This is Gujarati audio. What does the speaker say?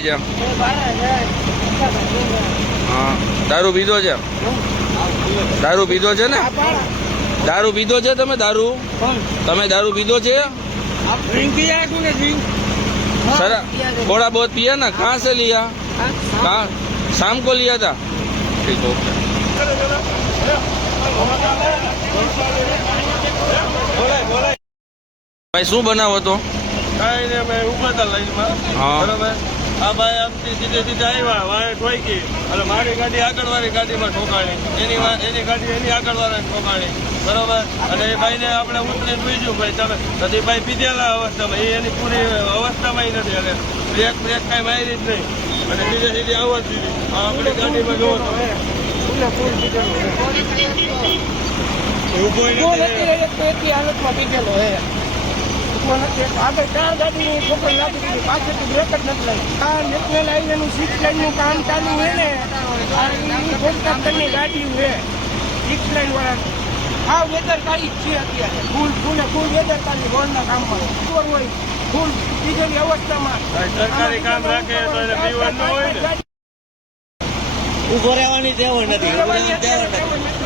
પી છે હા. દારૂ પીધો છે દારૂ પીધો છે ને? દારૂ પીધો છે તમે દારૂ? તમે દારૂ પીધો છે? થોડા બહુ પીયા ને? કહાં સે લિયા? કહાં શામ કો લિયા થા? ઠીક ઓકે ભાઈ શું બનાવો તો? કઈ ને ભાઈ ઊભા હતા લાઈનમાં બરાબર? આ ભાઈ આમથી સીધે સીધે આવ્યા વાંહે ઠોકી એટલે મારી ગાડી આગળ વાળી ગાડીમાં ઠોકાણી. એની એની ગાડી એની આગળ વાળાને ઠોકાણી. બરોબર? અને એ ભાઈને આપણે ઉતરીને પૂછ્યું ભાઈ, તમે હજી ભાઈ પીધેલા અવસ્થામાં, એ એની પૂરી અવસ્થામાં નથી એટલે બ્રેક બ્રેક કાંઈ મારી જ નહીં. અને સીધે સીધી આવવા જ દીધી. આપણી ગાડીમાં જોવો તમે. ઊભો નથી હાલતમાં પીધેલો હે ઊભો નથી. આગળ ચાર ગાડીની ઠોકર લાગી દીધી. પાછળથી બ્રેક જ નથી લાગી. આ નેશનલ હાઈવેનું સિક્સ લાઈનનું કામ ચાલુ હોય ને આ કોન્ટ્રાક્ટરની ગાડી છે. સિક્સ લાઈન વાળા આ બેદરકારી જ છે અત્યારે. ફૂલ ફૂલે ફૂલ બેદરકારી રોડના કામમાં ચોર હોય ફૂલ પીધેલી અવસ્થામાં સરકારી કામ રાખે તો એને પીવાનું હોય ને. ઊભો રહેવાની ટેવ નથી.